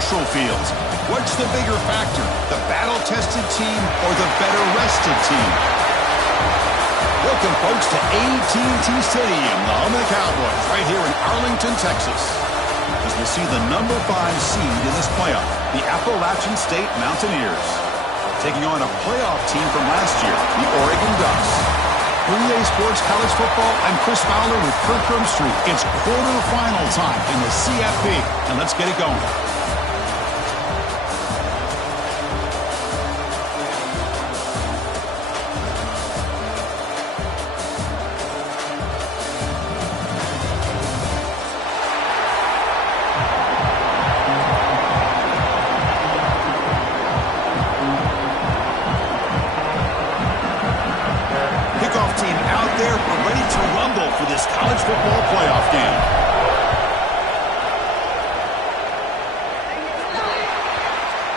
neutral fields. What's the bigger factor, the battle-tested team or the better-rested team? Welcome, folks, to AT&T Stadium, the home of the Cowboys, right here in Arlington, Texas. As we'll see the number 5 seed in this playoff, the Appalachian State Mountaineers, taking on a playoff team from last year, the Oregon Ducks. For EA Sports College Football, I'm Chris Fowler with Kirk Street. It's quarterfinal time in the CFP, and let's get it going.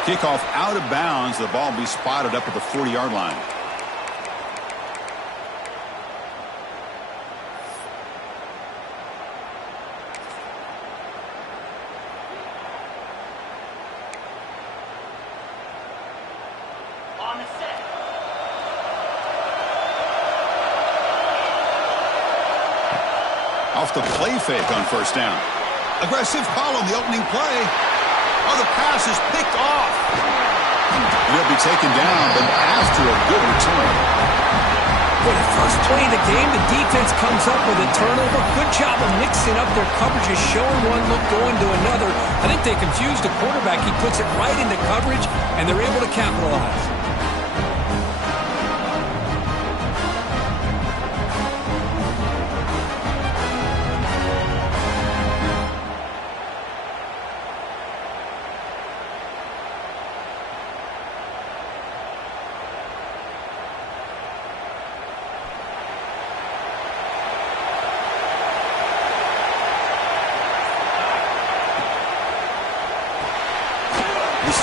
Kickoff out of bounds. The ball will be spotted up at the 40-yard line. On the set. Off the play fake on first down. Aggressive call on the opening play. Oh, the pass is picked off. He'll be taken down, but after a good return. For the first play of the game, the defense comes up with a turnover. Good job of mixing up their coverages, showing one look, going to another. I think they confused the quarterback. He puts it right into coverage, and they're able to capitalize.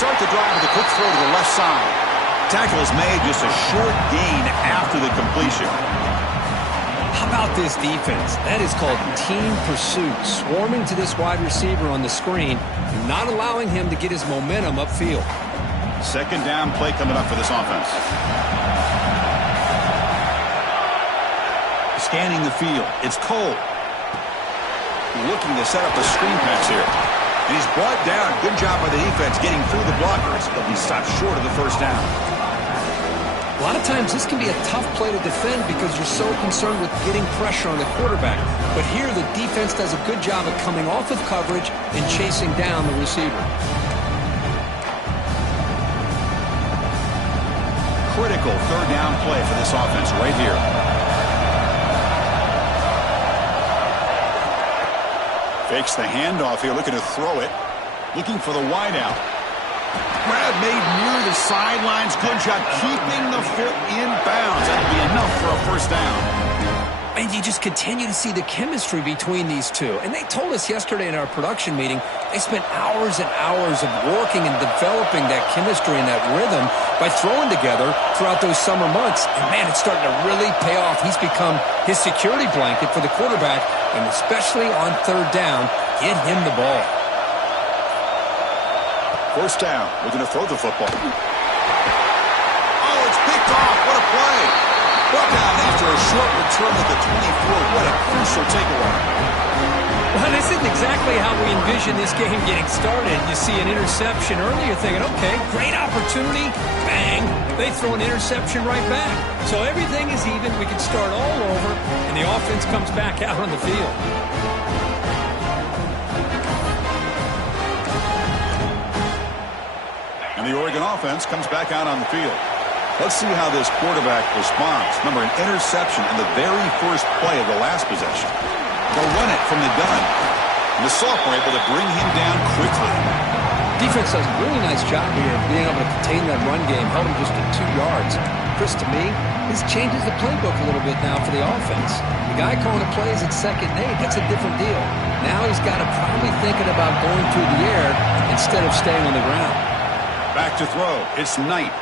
Start the drive with a quick throw to the left side. Tackle is made, just a short gain after the completion. How about this defense? That is called team pursuit. Swarming to this wide receiver on the screen, not allowing him to get his momentum upfield. Second down play coming up for this offense. Scanning the field. It's Cole. Looking to set up a screen pass here. And he's brought down. Good job by the defense getting through the blockers, but he stopped short of the first down. A lot of times this can be a tough play to defend because you're so concerned with getting pressure on the quarterback. But here the defense does a good job of coming off of coverage and chasing down the receiver. Critical third down play for this offense right here. Fakes the handoff here, looking to throw it. Looking for the wideout. Grab made near the sidelines. Good job keeping the foot in bounds. That'll be enough for a first down. And you just continue to see the chemistry between these two. And they told us yesterday in our production meeting, they spent hours and hours of working and developing that chemistry and that rhythm by throwing together throughout those summer months. And, man, it's starting to really pay off. He's become his security blanket for the quarterback, and especially on third down, get him the ball. First down. Looking to throw the football. Oh, it's picked off. What a play. Brought down after a short return at the 24. What a crucial takeaway. Well, this isn't exactly how we envision this game getting started. You see an interception early, you're thinking, okay, great opportunity, bang, they throw an interception right back. So everything is even, we can start all over, and the offense comes back out on the field. And the Oregon offense comes back out on the field. Let's see how this quarterback responds. Remember, an interception in the very first play of the last possession. They'll run it from the gun. And the sophomore able to bring him down quickly. Defense does a really nice job here of being able to contain that run game, held him just at 2 yards. Chris, to me, this changes the playbook a little bit now for the offense. The guy calling the plays at 2nd and 8, that's a different deal. Now he's got to probably thinking about going through the air instead of staying on the ground. Back to throw. It's Knight.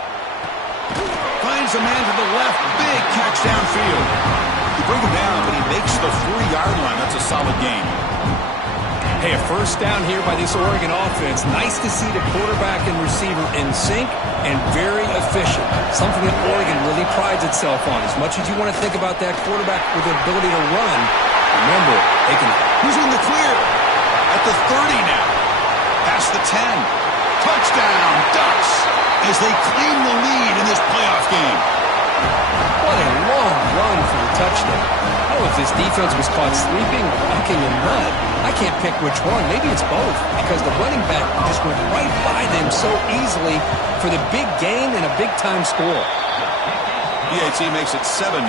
Finds a man to the left. Big catch downfield. You bring him down, but he makes the 3-yard line. That's a solid gain. Hey, a first down here by this Oregon offense. Nice to see the quarterback and receiver in sync and very efficient. Something that Oregon really prides itself on. As much as you want to think about that quarterback with the ability to run, remember, they can... Who's in the clear? At the 30 now. Past the 10. Touchdown, Ducks, as they claim the lead in this playoff game. What a long run for the touchdown. I don't know if this defense was caught sleeping or walking in mud. I can't pick which one. Maybe it's both, because the running back just went right by them so easily for the big gain and a big-time score. PAT makes it 7-0.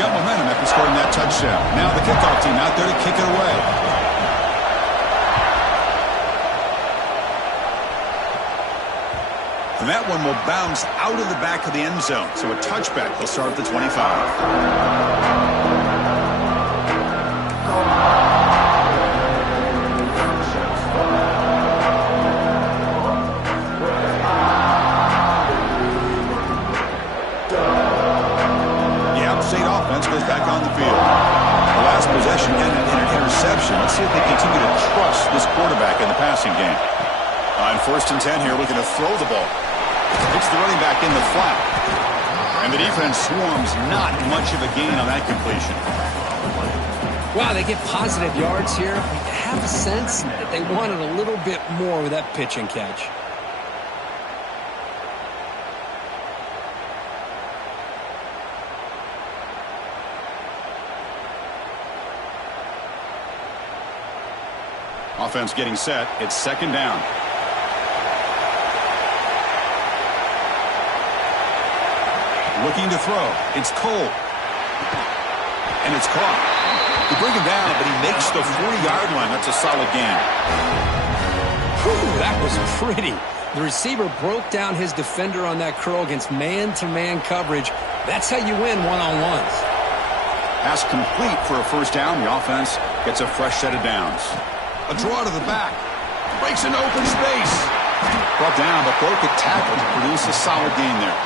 Got momentum after scoring that touchdown. Now the kickoff team out there to kick it away. And that one will bounce out of the back of the end zone. So a touchback. They'll start at the 25. The out-of-state offense goes back on the field. The last possession ended in an interception. Let's see if they continue to trust this quarterback in the passing game. On 1st and 10 here, looking to throw the ball. Hits the running back in the flat. And the defense swarms, not much of a gain on that completion. Wow, they get positive yards here. I have a sense that they wanted a little bit more with that pitch and catch. Offense getting set. It's 2nd down. Looking to throw. It's Cole. And it's caught. They bring him down, but he makes the 40-yard line. That's a solid gain. Whew, that was pretty. The receiver broke down his defender on that curl against man-to-man coverage. That's how you win one-on-ones. Pass complete for a 1st down. The offense gets a fresh set of downs. A draw to the back. Breaks into open space. Brought down, but broke a tackle to produce a solid gain there.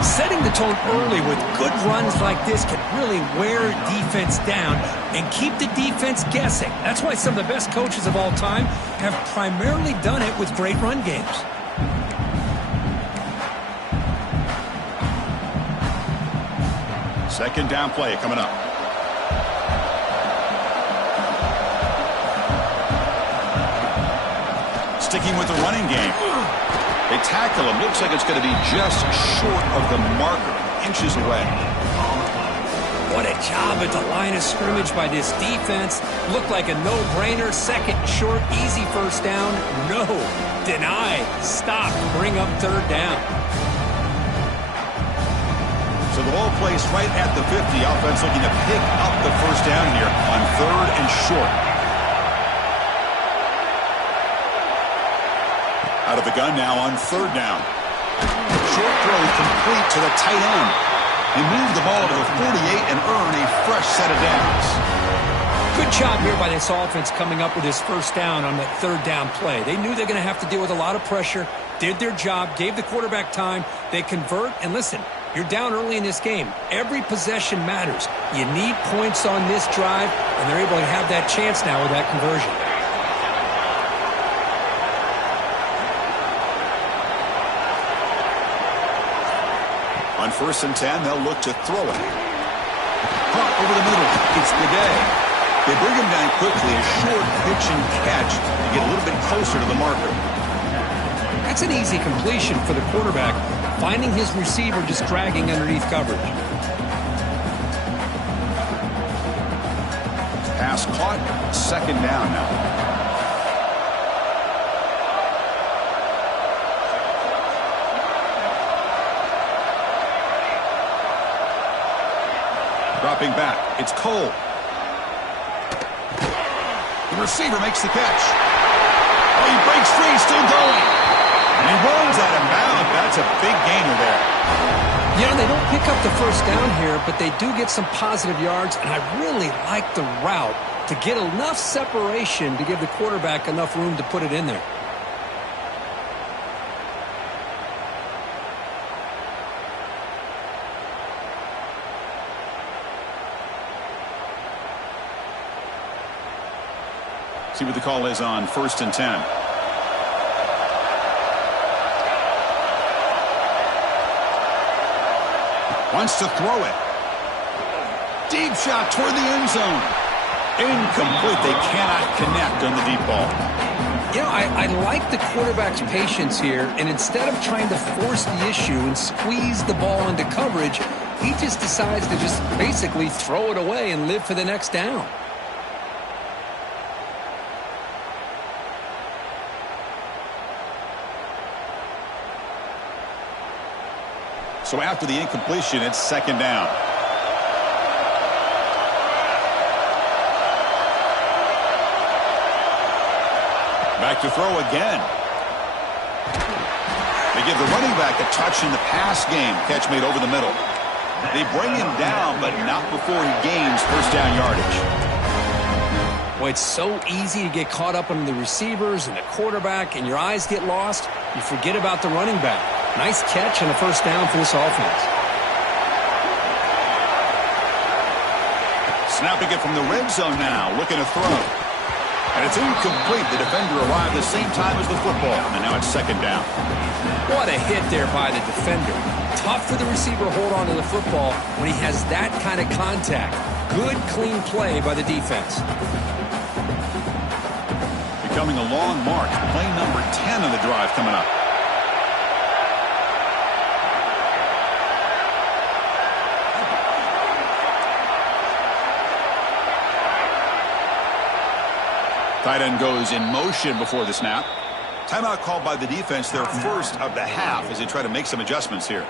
Setting the tone early with good runs like this can really wear defense down and keep the defense guessing. That's why some of the best coaches of all time have primarily done it with great run games. Second down play coming up. Sticking with the running game. They tackle him. Looks like it's going to be just short of the marker. Inches away. What a job at the line of scrimmage by this defense. Looked like a no-brainer. 2nd short, easy 1st down. No. Deny. Stop. Bring up 3rd down. So the ball placed right at the 50. Offense looking to pick up the 1st down here on 3rd and short. Out of the gun now on 3rd down. Short throw complete to the tight end. They move the ball to the 48 and earn a fresh set of downs. Good job here by this offense coming up with his 1st down on that 3rd down play. They knew they're going to have to deal with a lot of pressure, did their job, gave the quarterback time. They convert, and listen, you're down early in this game. Every possession matters. You need points on this drive, and they're able to have that chance now with that conversion. On 1st and 10, they'll look to throw it. Caught over the middle. It's the day. They bring him down quickly. A short pitch and catch to get a little bit closer to the marker. That's an easy completion for the quarterback, finding his receiver just dragging underneath coverage. Pass caught. 2nd down now. Dropping back. It's Cole. The receiver makes the catch. Oh, he breaks free. Still going. And he runs out of bounds. That's a big gainer there. You know, they don't pick up the 1st down here, but they do get some positive yards, and I really like the route to get enough separation to give the quarterback enough room to put it in there. See what the call is on 1st and 10. Wants to throw it. Deep shot toward the end zone. Incomplete. They cannot connect on the deep ball. You know, I like the quarterback's patience here, and instead of trying to force the issue and squeeze the ball into coverage, he just decides to just basically throw it away and live for the next down. So after the incompletion, it's 2nd down. Back to throw again. They give the running back a touch in the pass game. Catch made over the middle. They bring him down, but not before he gains first down yardage. Well, it's so easy to get caught up on the receivers and the quarterback, and your eyes get lost. You forget about the running back. Nice catch and a first down for this offense. Snapping it from the red zone now, looking to throw. And it's incomplete. The defender arrived the same time as the football, and now it's 2nd down. What a hit there by the defender. Tough for the receiver to hold on to the football when he has that kind of contact. Good, clean play by the defense. Becoming a long mark. Play number 10 of the drive coming up. Tight end goes in motion before the snap. Timeout called by the defense, their first of the half, as they try to make some adjustments here.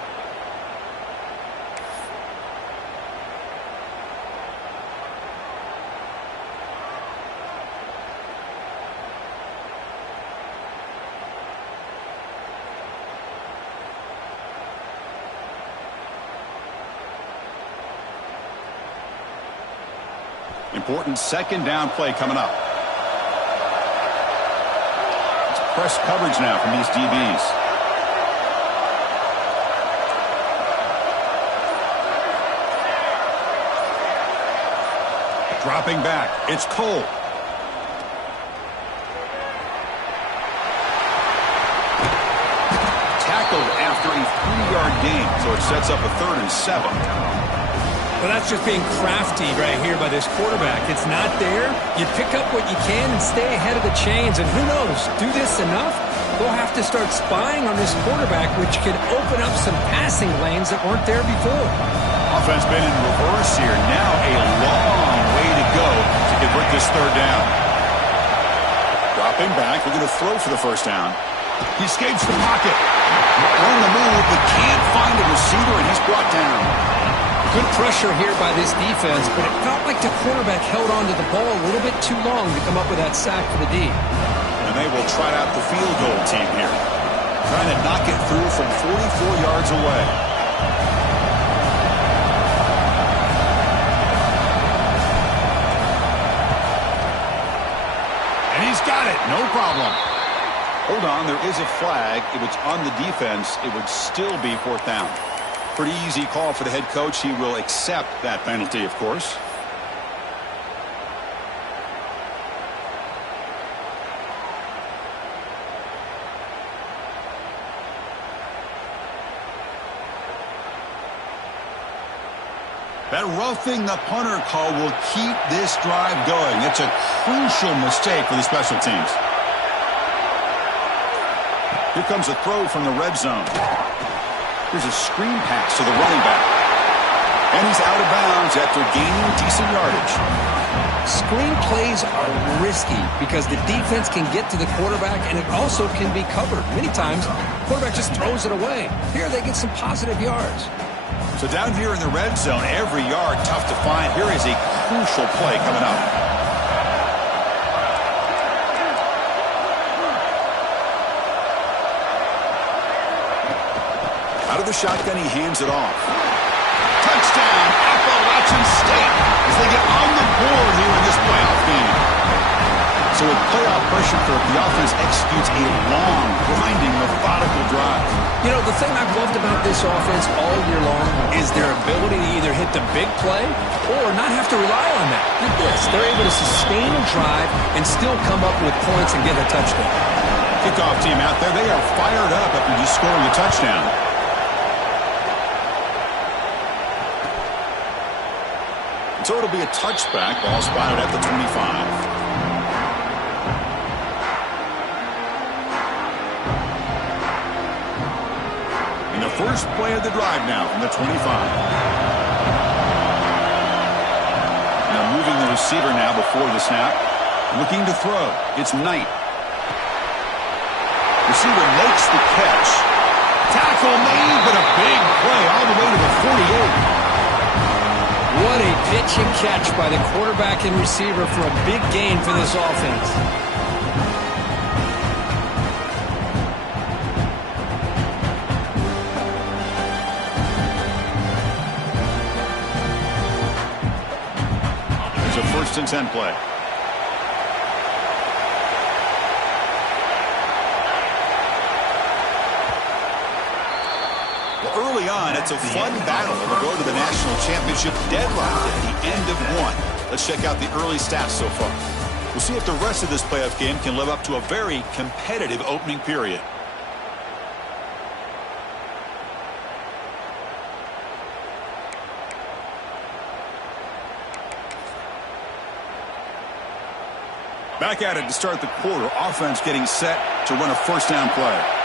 Important 2nd down play coming up. Press coverage now from these DBs. Dropping back. It's Cole. Tackled after a 3-yard gain, so it sets up a 3rd and 7. Well, that's just being crafty right here by this quarterback. It's not there. You pick up what you can and stay ahead of the chains. And who knows, do this enough, they'll have to start spying on this quarterback, which could open up some passing lanes that weren't there before. Offense been in reverse here. Now a long way to go to convert this 3rd down. Dropping back, we're going to throw for the first down. He escapes the pocket. On the move, but can't find a receiver, and he's brought down. Good pressure here by this defense, but it felt like the quarterback held on to the ball a little bit too long to come up with that sack for the D. And they will try out the field goal team here. Trying to knock it through from 44 yards away. And he's got it. No problem. Hold on, there is a flag. If it's on the defense, it would still be 4th down. Pretty easy call for the head coach. He will accept that penalty, of course. That roughing the punter call will keep this drive going. It's a crucial mistake for the special teams. Here comes a throw from the red zone. Here's a screen pass to the running back. And he's out of bounds after gaining decent yardage. Screen plays are risky because the defense can get to the quarterback, and it also can be covered. Many times, the quarterback just throws it away. Here they get some positive yards. So down here in the red zone, every yard tough to find. Here is a crucial play coming up. Out of the shotgun, he hands it off. Touchdown, Appalachian State, as they get on the board here in this playoff game. So a playoff pressure curve, the offense executes a long, grinding, methodical drive. You know, the thing I've loved about this offense all year long is their ability to either hit the big play or not have to rely on that. Look at this. They're able to sustain a drive and still come up with points and get a touchdown. Kickoff team out there. They are fired up after just scoring a touchdown. So it'll be a touchback. Ball spotted at the 25. And the first play of the drive now from the 25. Now moving the receiver now before the snap. Looking to throw. It's Knight. Receiver makes the catch. Tackle made, but a big play all the way to the 48. What a pitch and catch by the quarterback and receiver for a big gain for this offense. There's a 1st and 10 play. Early on, it's a fun battle on the road to the national championship deadlocked at the end of one. Let's check out the early stats so far. We'll see if the rest of this playoff game can live up to a very competitive opening period. Back at it to start the quarter. Offense getting set to run a 1st down play.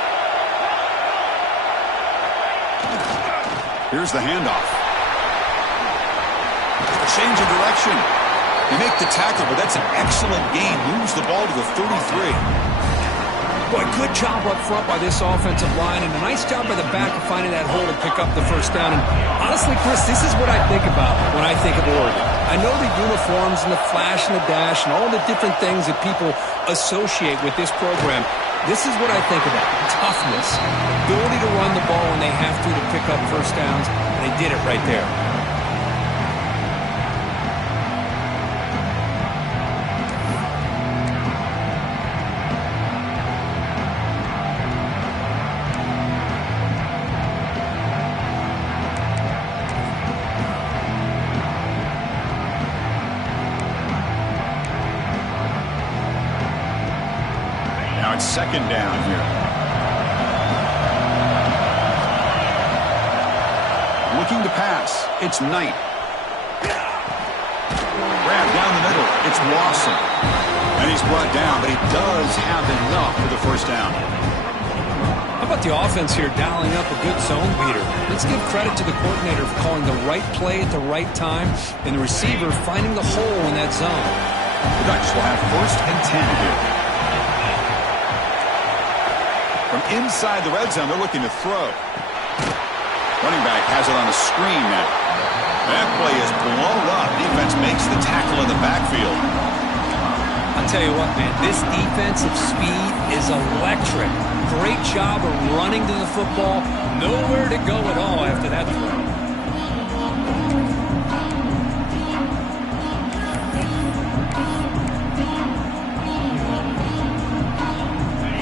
Here's the handoff. A change of direction. They make the tackle, but that's an excellent gain. Moves the ball to the 33. Boy, good job up front by this offensive line, and a nice job by the back of finding that hole to pick up the 1st down. And honestly, Chris, this is what I think about when I think of Oregon. I know the uniforms and the flash and the dash and all the different things that people associate with this program. This is what I think about. Toughness. Ability to run the ball when they have to pick up 1st downs. And they did it right there. Now it's 2nd down here. Looking to pass. It's Knight. Grab down the middle. It's Lawson. And he's brought down, but he does have enough for the 1st down. How about the offense here dialing up a good zone beater? Let's give credit to the coordinator for calling the right play at the right time and the receiver finding the hole in that zone. The Ducks will have 1st and 10 here. From inside the red zone, they're looking to throw. Running back has it on a screen now. That play is blown up. Defense makes the tackle in the backfield. I'll tell you what, man, this defensive speed is electric. Great job of running to the football. Nowhere to go at all after that throw.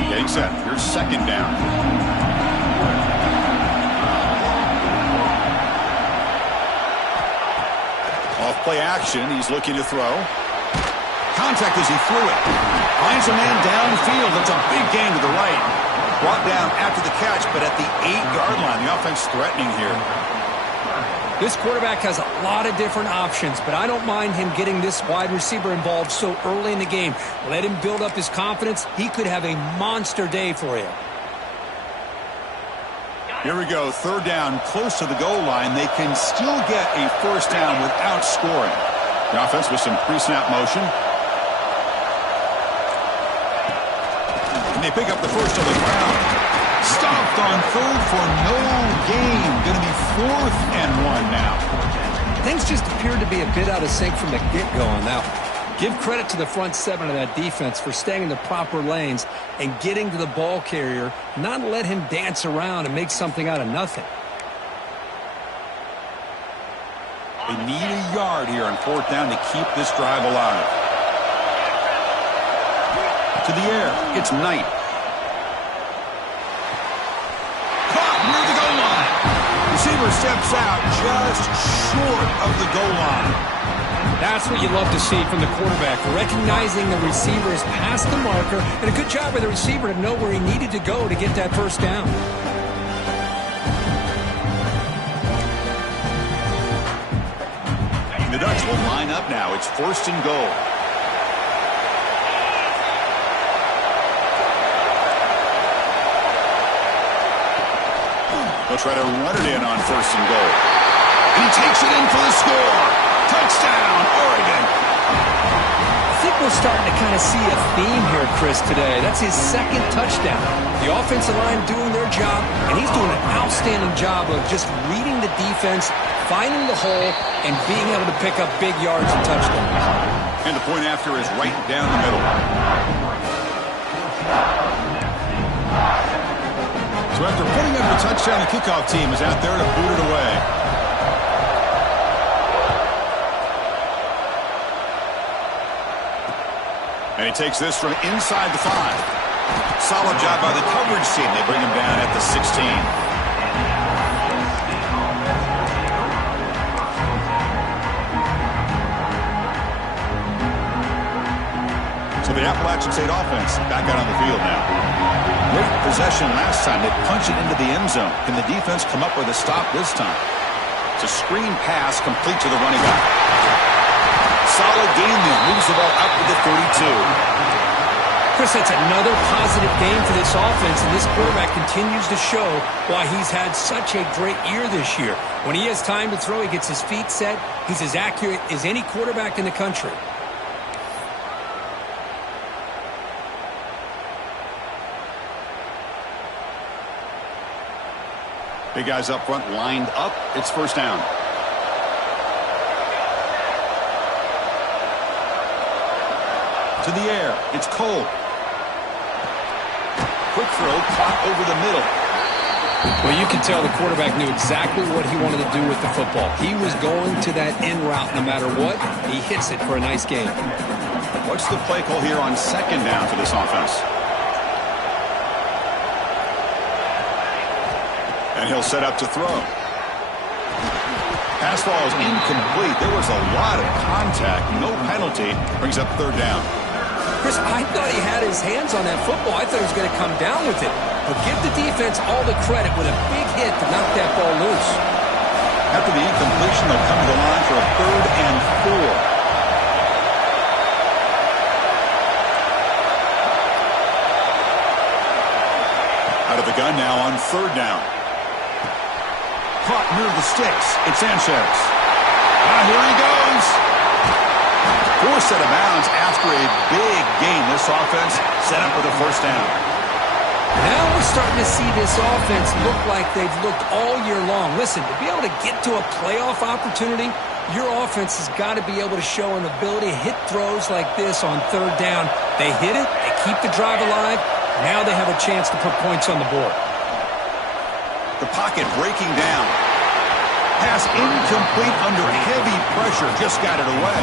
Getting set. Here's 2nd down. Off play action. He's looking to throw. Contact as he threw it. Finds a man downfield. That's a big gain to the right. Brought down after the catch, but at the 8-yard line. The offense threatening here. This quarterback has a lot of different options, but I don't mind him getting this wide receiver involved so early in the game. Let him build up his confidence. He could have a monster day for you. Here we go. 3rd down, close to the goal line. They can still get a 1st down without scoring. The offense with some pre-snap motion. And they pick up the 1st on the ground. Stopped on 3rd for no gain. Going to be 4th and 1 now. Things just appeared to be a bit out of sync from the get-go on that one. Give credit to the front 7 of that defense for staying in the proper lanes and getting to the ball carrier, not let him dance around and make something out of nothing. They need a yard here on 4th down to keep this drive alive. To the air. It's Knight. Caught near the goal line. Receiver steps out just short of the goal line. That's what you love to see from the quarterback, recognizing the receiver is past the marker, and a good job by the receiver to know where he needed to go to get that first down. The Ducks will line up now. It's 1st and goal. They'll try to run it in on 1st and goal. And he takes it in for the score. Touchdown, Oregon. I think we're starting to kind of see a theme here, Chris, today. That's his 2nd touchdown. The offensive line doing their job, and he's doing an outstanding job of just reading the defense, finding the hole, and being able to pick up big yards and touchdowns. And the point after is right down the middle. So after putting up a touchdown, the kickoff team is out there to boot it away. And he takes this from inside the 5. Solid job by the coverage team. They bring him down at the 16. So the Appalachian State offense back out on the field now. Great possession last time. They punch it into the end zone. Can the defense come up with a stop this time? It's a screen pass complete to the running back. Solid game there. Moves the ball up to the 32. Chris, that's another positive game for this offense, and this quarterback continues to show why he's had such a great year this year. When he has time to throw, he gets his feet set. He's as accurate as any quarterback in the country. Big guys up front lined up. It's 1st down. To the air. It's Cole. Quick throw, caught over the middle. Well, you can tell the quarterback knew exactly what he wanted to do with the football. He was going to that end route no matter what. He hits it for a nice game. What's the play call here on 2nd down for this offense? And he'll set up to throw. Pass ball is incomplete. There was a lot of contact. No penalty. Brings up 3rd down. Chris, I thought he had his hands on that football. I thought he was going to come down with it. But give the defense all the credit with a big hit to knock that ball loose. After the incompletion, they'll come to the line for a 3rd and 4. Out of the gun now on 3rd down. Caught near the sticks. It's Sanchez. Here he goes. Forced out of bounds after a big game. This offense set up with a 1st down. Now we're starting to see this offense look like they've looked all year long. Listen, to be able to get to a playoff opportunity, your offense has got to be able to show an ability to hit throws like this on 3rd down. They hit it. They keep the drive alive. Now they have a chance to put points on the board. The pocket breaking down. Pass incomplete under heavy pressure. Just got it away.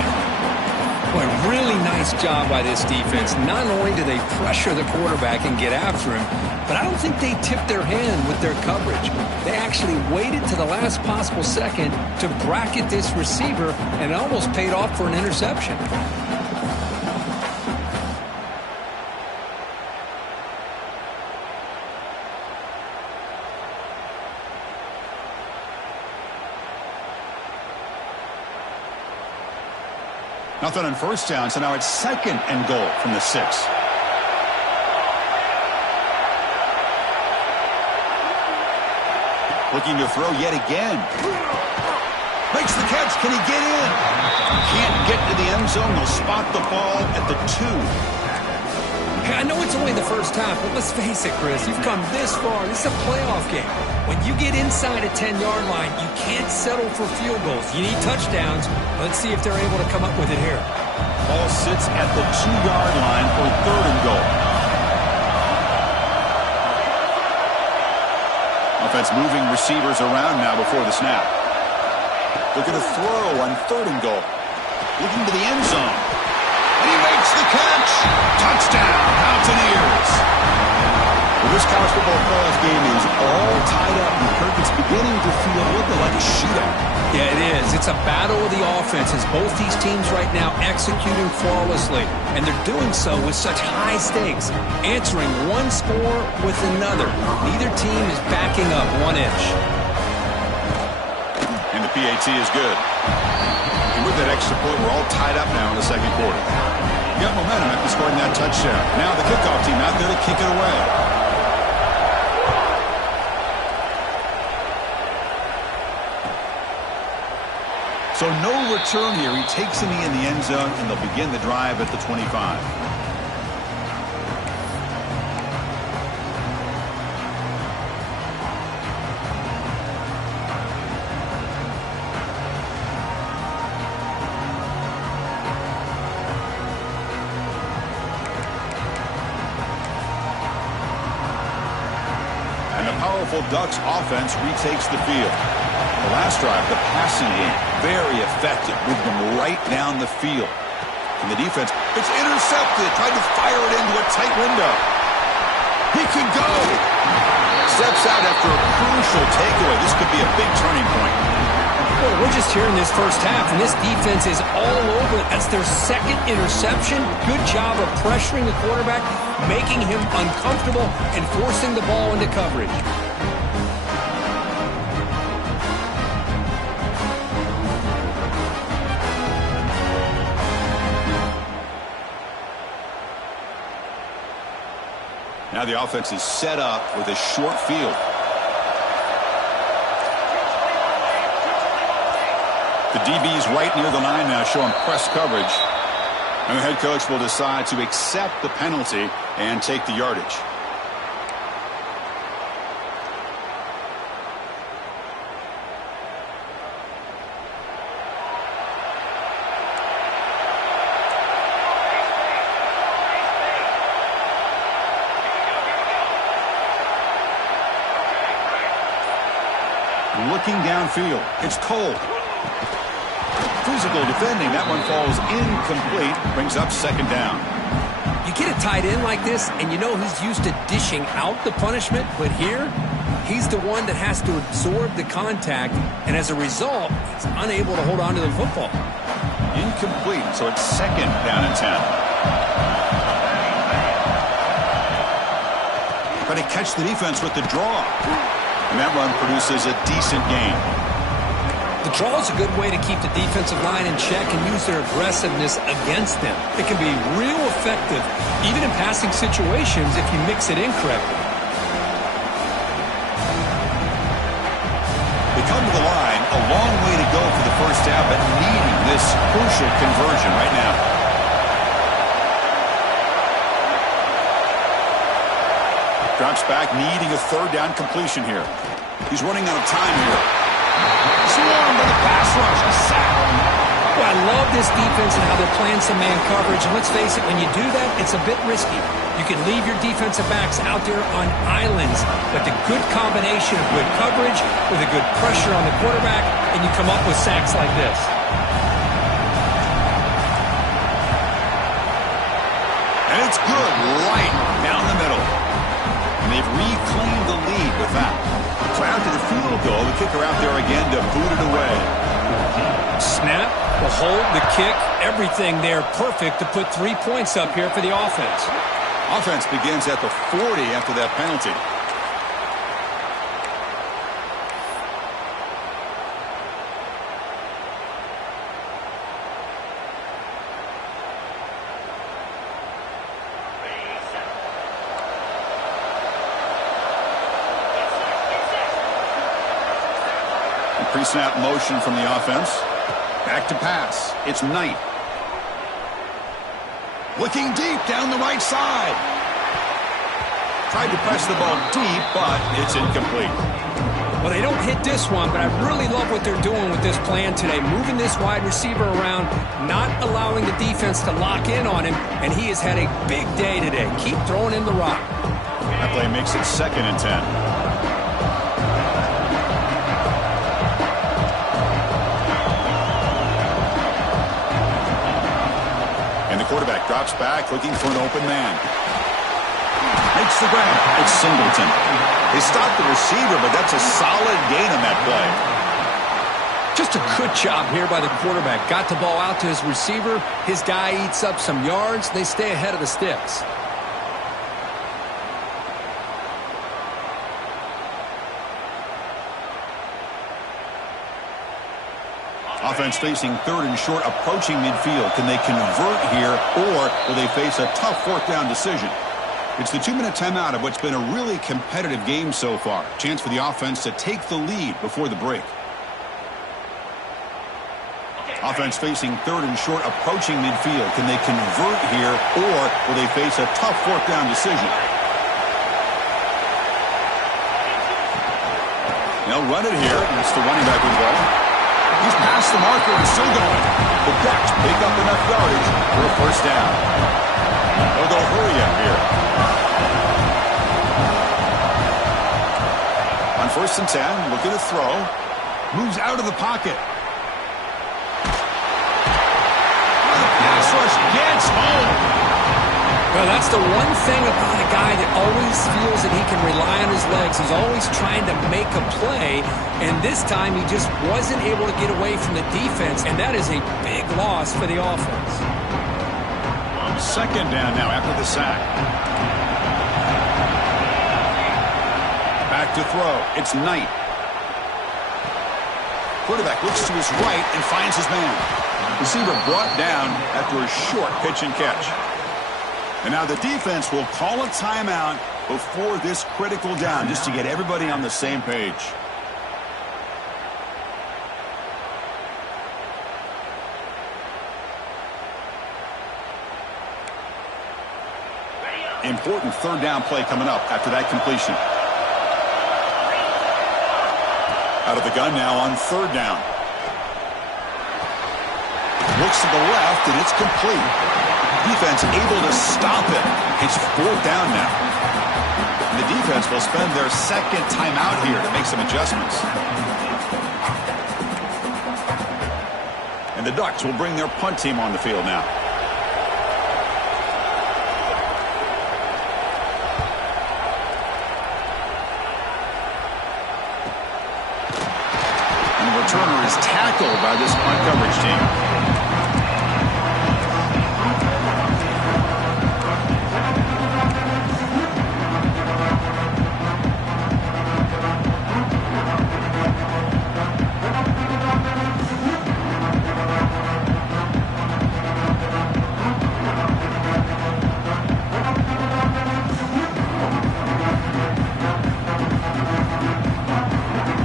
Boy, really nice job by this defense. Not only do they pressure the quarterback and get after him, but I don't think they tipped their hand with their coverage. They actually waited to the last possible second to bracket this receiver, and it almost paid off for an interception. Nothing on 1st down, so now it's 2nd and goal from the 6. Looking to throw yet again. Makes the catch. Can he get in? Can't get to the end zone. They'll spot the ball at the 2. I know it's only the first half, but let's face it, Chris. You've come this far. This is a playoff game. When you get inside a 10-yard line, you can't settle for field goals. You need touchdowns. Let's see if they're able to come up with it here. Ball sits at the 2-yard line for 3rd and goal. Offense moving receivers around now before the snap. Looking to throw on 3rd and goal. Looking to the end zone. And he makes the catch. Touchdown. How This college football playoff game is all tied up. And Kirk, it's beginning to feel a little bit like a shootout. Yeah, it is. It's a battle of the offenses. Both these teams right now executing flawlessly, and they're doing so with such high stakes, answering one score with another. Neither team is backing up 1 inch. And the PAT is good. And with that extra point, we're all tied up now in the second quarter. You got momentum after scoring that touchdown. Now the kickoff team out there to kick it away. So no return here. He takes the knee in the end zone, and they'll begin the drive at the 25. And the powerful Ducks offense retakes the field. The last drive, the passing game, very effective, moved them right down the field. And the defense, it's intercepted, tried to fire it into a tight window. He can go. Steps out after a crucial takeaway. This could be a big turning point. Well, we're just here in this first half, and this defense is all over it. That's their second interception. Good job of pressuring the quarterback, making him uncomfortable, and forcing the ball into coverage. Now the offense is set up with a short field. The DB's right near the line now, showing press coverage. And the head coach will decide to accept the penalty and take the yardage. Looking downfield. It's Cole. Physical defending. That one falls incomplete. Brings up second down. You get a tight end like this, and you know he's used to dishing out the punishment, but here, he's the one that has to absorb the contact, and as a result, he's unable to hold on to the football. Incomplete, so it's second down and 10. Trying to catch the defense with the draw. And that run produces a decent gain. The draw is a good way to keep the defensive line in check and use their aggressiveness against them. It can be real effective, even in passing situations, if you mix it in correctly. They come to the line, a long way to go for the first half, but needing this crucial conversion right now. Drops back, needing a third down completion here. He's running out of time here. Swarmed by the pass rush. A sack. Well, I love this defense and how they're playing some man coverage. And let's face it, when you do that, it's a bit risky. You can leave your defensive backs out there on islands, but the good combination of good coverage with a good pressure on the quarterback, and you come up with sacks like this. And it's good right down the middle. And they've reclaimed the lead with that. So after the field goal, the kicker out there again to boot it away. Snap, the hold, the kick, everything there perfect to put 3 points up here for the offense. Offense begins at the 40 after that penalty. Pre-snap motion from the offense. Back to pass. It's Knight. Looking deep down the right side. Tried to press the ball deep, but it's incomplete. Well, they don't hit this one, but I really love what they're doing with this plan today. Moving this wide receiver around, not allowing the defense to lock in on him, and he has had a big day today. Keep throwing in the rock. That play makes it 2nd and 10. Quarterback drops back, looking for an open man. Makes the grab. It's Singleton. They stopped the receiver, but that's a solid gain on that play. Just a good job here by the quarterback. Got the ball out to his receiver. His guy eats up some yards. They stay ahead of the sticks. Offense facing third and short, approaching midfield. Can they convert here, or will they face a tough fourth down decision? It's the 2-minute timeout of what's been a really competitive game so far. Chance for the offense to take the lead before the break. Offense facing third and short, approaching midfield. Can they convert here, or will they face a tough fourth down decision? They'll run it here. That's the running back with the ball. He's past the marker and still going. The Ducks pick up enough yardage for a first down. They'll go hurry up here. On 1st and 10, looking to throw. Moves out of the pocket. Pass rush gets home. Well, that's the one thing about a guy that always feels that he can rely on his legs. He's always trying to make a play, and this time he just wasn't able to get away from the defense, and that is a big loss for the offense. Second down now after the sack. Back to throw. It's Knight. Quarterback looks to his right and finds his man. Receiver brought down after a short pitch and catch. And now the defense will call a timeout before this critical down, just to get everybody on the same page. Important third down play coming up after that completion. Out of the gun now on third down. Looks to the left, and it's complete. Defense able to stop it. It's fourth down now. And the defense will spend their second timeout here to make some adjustments. And the Ducks will bring their punt team on the field now. And the returner is tackled by this punt coverage team.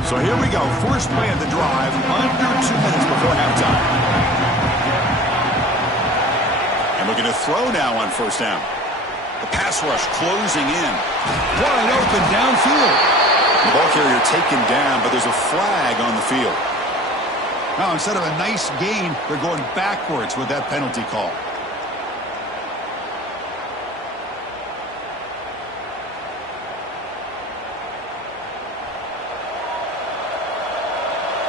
So here we go. First play of the drive, under 2 minutes before halftime. And looking to throw now on first down. The pass rush closing in. Wide open downfield. The ball carrier taken down, but there's a flag on the field. Now, instead of a nice gain, they're going backwards with that penalty call.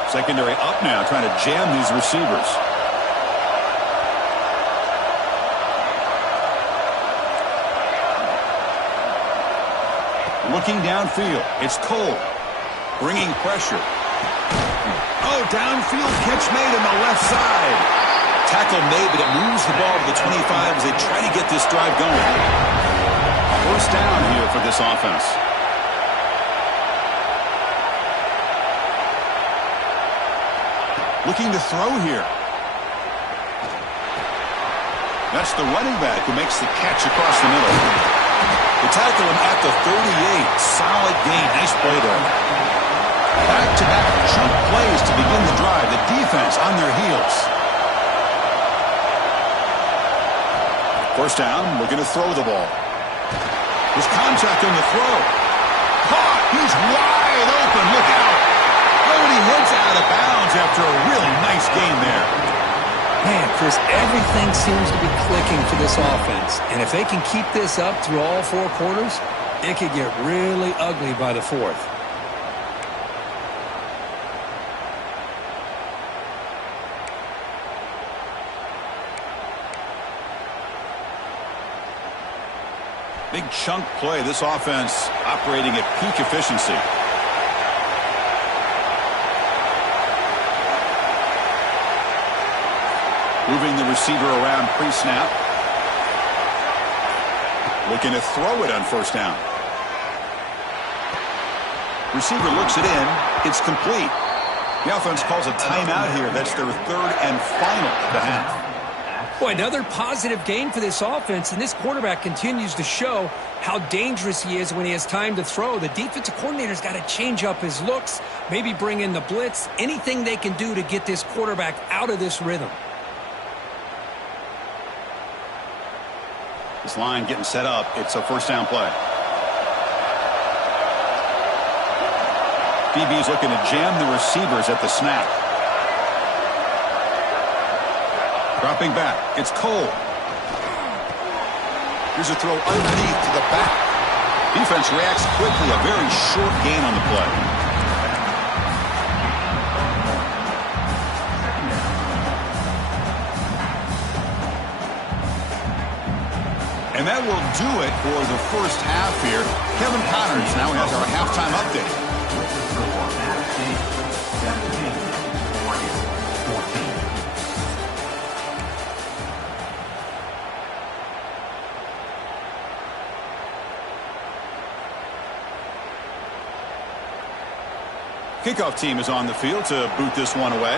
Secondary up now, trying to jam these receivers. Looking downfield, it's Cole, bringing pressure. Oh, downfield catch made on the left side. Tackle made, but it moves the ball to the 25 as they try to get this drive going. First down here for this offense. Looking to throw here. That's the running back who makes the catch across the middle. They tackle him at the 38. Solid gain. Nice play there. Back-to-back chunk plays to begin the drive. The defense on their heels. First down, looking to throw the ball. There's contact on the throw. Caught. He's wide open. Look out. He heads out of bounds after a really nice game there. Man, Chris, everything seems to be clicking for this offense. And if they can keep this up through all four quarters, it could get really ugly by the fourth. Big chunk play. This offense operating at peak efficiency. Moving the receiver around pre-snap. Looking to throw it on first down. Receiver looks it in. It's complete. The offense calls a timeout here. That's their third and final of the half. Boy, another positive gain for this offense, and this quarterback continues to show how dangerous he is when he has time to throw. The defensive coordinator's got to change up his looks, maybe bring in the blitz, anything they can do to get this quarterback out of this rhythm. This line getting set up. It's a first down play. DB's looking to jam the receivers at the snap. Dropping back. It's Cole. Here's a throw underneath to the back. Defense reacts quickly. A very short gain on the play. And that will do it for the first half here. Kevin Connors now has our halftime update. Kickoff team is on the field to boot this one away.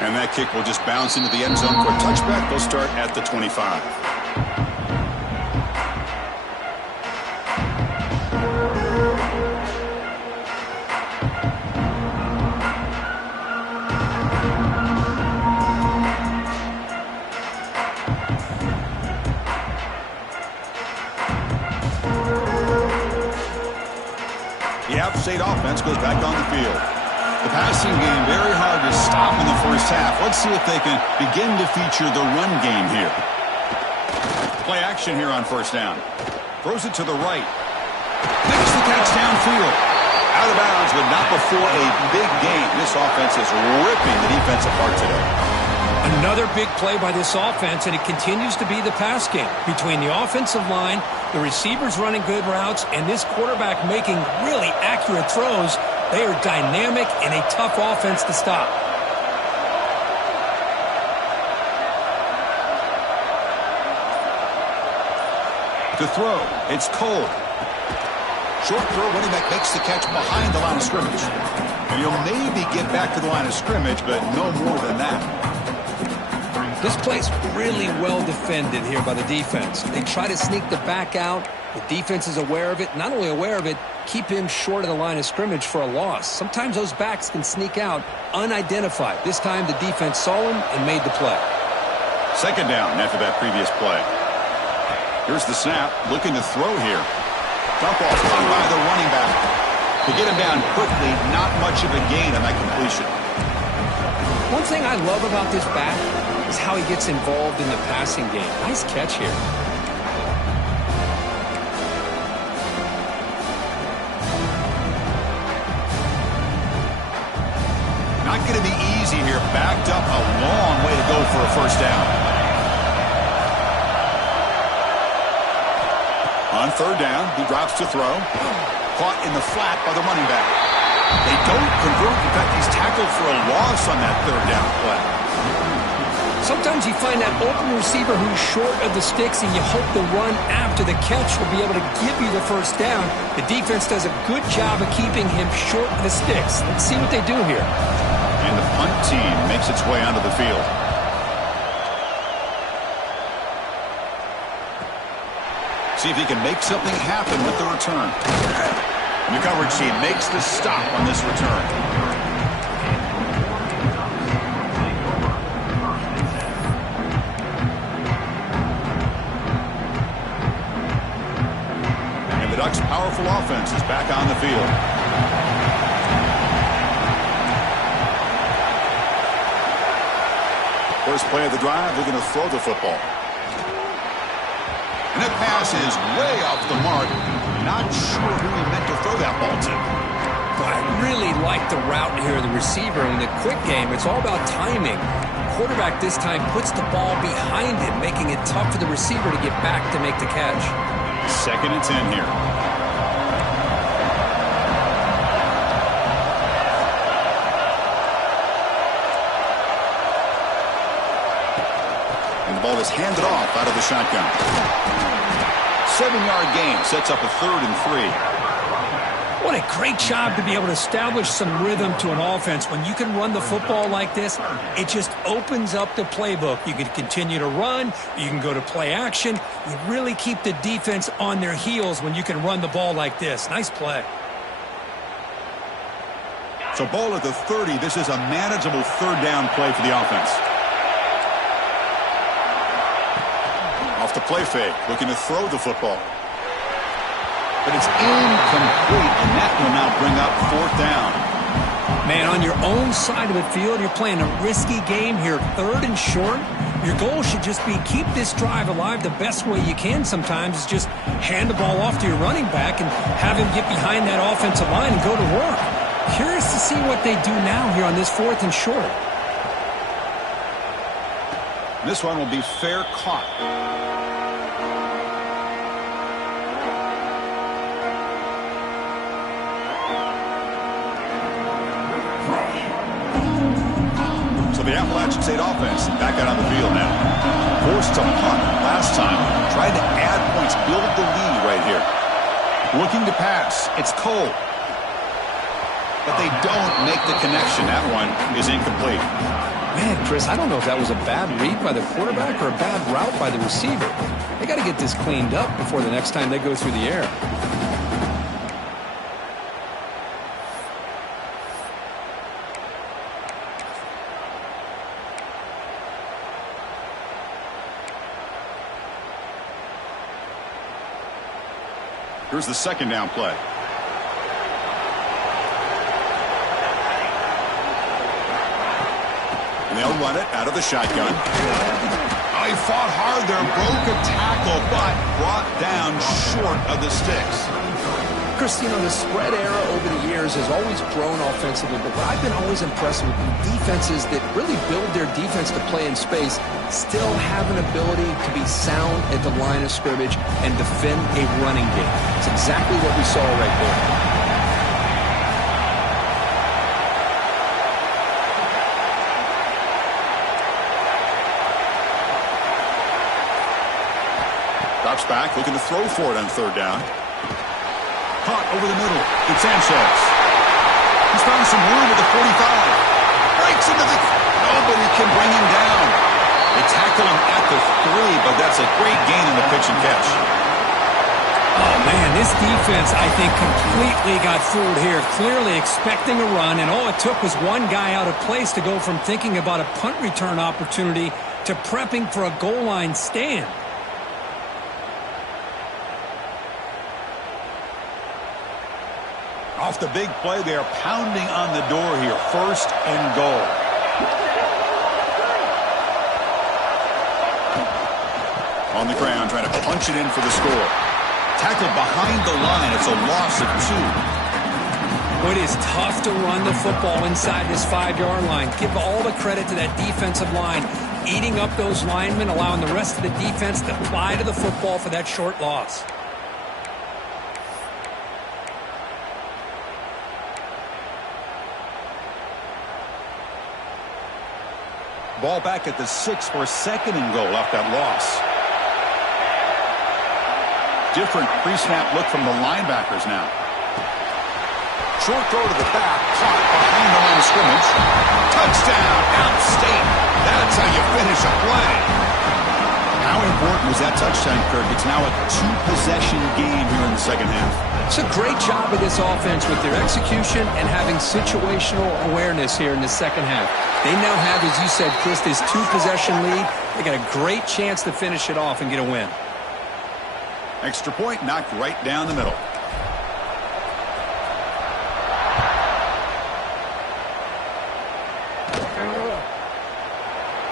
And that kick will just bounce into the end zone for a touchback. They'll start at the 25. State offense goes back on the field. The passing game very hard to stop in the first half. Let's see if they can begin to feature the run game here. Play action here on first down. Throws it to the right. Makes the catch downfield. Out of bounds, but not before a big gain. This offense is ripping the defense apart today. Another big play by this offense, and it continues to be the pass game. Between the offensive line, the receivers running good routes, and this quarterback making really accurate throws, they are dynamic and a tough offense to stop. To throw, it's Cole. Short throw, running back makes the catch behind the line of scrimmage. And he'll maybe get back to the line of scrimmage, but no more than that. This play's really well defended here by the defense. They try to sneak the back out. The defense is aware of it. Not only aware of it, keep him short of the line of scrimmage for a loss. Sometimes those backs can sneak out unidentified. This time the defense saw him and made the play. Second down after that previous play. Here's the snap. Looking to throw here. Dump off by the running back. To get him down quickly, not much of a gain on that completion. One thing I love about this back is how he gets involved in the passing game. Nice catch here. Not going to be easy here. Backed up a long way to go for a first down. On third down, he drops to throw. Caught in the flat by the running back. They don't convert. In fact, he's tackled for a loss on that third down play. Sometimes you find that open receiver who's short of the sticks, and you hope the run after the catch will be able to give you the first down. The defense does a good job of keeping him short of the sticks. Let's see what they do here. And the punt team makes its way onto the field. See if he can make something happen with the return. And the coverage team makes the stop on this return. And the Ducks' powerful offense is back on the field. First play of the drive, they're going to throw the football. And that pass is way off the mark. Not sure who he meant to throw that ball to. like the route here of the receiver. In the quick game, it's all about timing. Quarterback this time puts the ball behind him, making it tough for the receiver to get back to make the catch. 2nd and 10 here. And the ball is handed off out of the shotgun. 7-yard gain sets up a 3rd and 3. What a great job to be able to establish some rhythm to an offense. When you can run the football like this, it just opens up the playbook. You can continue to run. You can go to play action. You really keep the defense on their heels when you can run the ball like this. Nice play. So ball at the 30. This is a manageable 3rd down play for the offense. Off the play fake, looking to throw the football. But it's incomplete, and that will now bring up 4th down. Man, on your own side of the field, you're playing a risky game here. 3rd and short. Your goal should just be keep this drive alive the best way you can sometimes is just hand the ball off to your running back and have him get behind that offensive line and go to work. Curious to see what they do now here on this 4th and short. This one will be fair caught. The Appalachian State offense back out on the field now. Forced to punt last time. Tried to add points, build the lead right here. Looking to pass. It's Cole. But they don't make the connection. That one is incomplete. Man, Chris, I don't know if that was a bad read by the quarterback or a bad route by the receiver. They got to get this cleaned up before the next time they go through the air. Here's the 2nd down play. And they'll run it out of the shotgun. Oh, he fought hard there, broke a tackle, but brought down short of the sticks. Chris, you know, the spread era over the years has always grown offensively, but what I've been always impressed with defenses that really build their defense to play in space still have an ability to be sound at the line of scrimmage and defend a running game. It's exactly what we saw right there. Drops back, looking to throw for it on 3rd down. Caught over the middle. It's Sanchez. He's found some room at the 45. Breaks into the... Nobody can bring him down. They tackle him at the 3, but that's a great gain in the pitch and catch. Oh, man, this defense, I think, completely got fooled here. Clearly expecting a run, and all it took was one guy out of place to go from thinking about a punt return opportunity to prepping for a goal line stand. Off the big play, they are pounding on the door here. 1st and goal. On the ground, trying to punch it in for the score. Tackled behind the line. It's a loss of 2. It is tough to run the football inside this 5-yard line. Give all the credit to that defensive line, eating up those linemen, allowing the rest of the defense to fly to the football for that short loss. Ball back at the 6 for a 2nd and goal off that loss. Different pre-snap look from the linebackers now. Short throw to the back, caught behind the line of scrimmage. Touchdown, outstate. That's how you finish a play. How important was that touchdown, Kirk? It's now a 2-possession game here in the 2nd half. It's a great job of this offense with their execution and having situational awareness here in the 2nd half. They now have, as you said, Chris, this 2-possession lead. They got a great chance to finish it off and get a win. Extra point knocked right down the middle.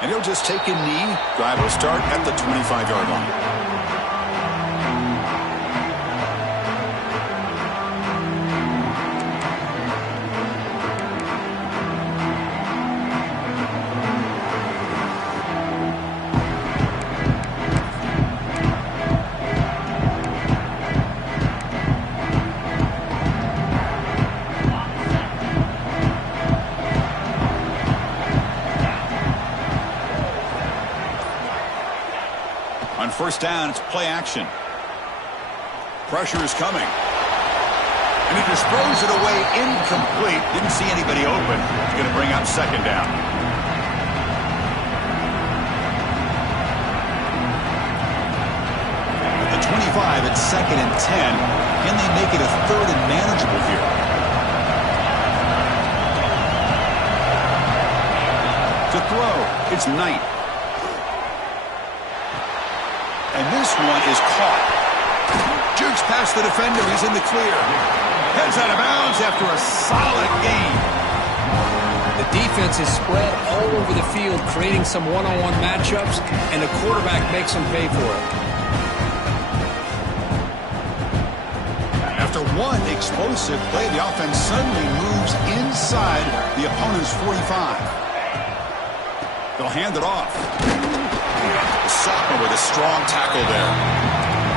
And he'll just take a knee. Drive will start at the 25-yard line. first down. It's play action. Pressure is coming. And he just throws it away incomplete. Didn't see anybody open. It's going to bring up second down. At the 25, it's 2nd and 10. Can they make it a 3rd and manageable here? To throw, it's Knight. And this one is caught. Jukes past the defender. He's in the clear. Heads out of bounds after a solid gain. The defense is spread all over the field, creating some one-on-one matchups, and the quarterback makes them pay for it. After one explosive play, the offense suddenly moves inside the opponent's 45. They'll hand it off. The sophomore with a strong tackle there.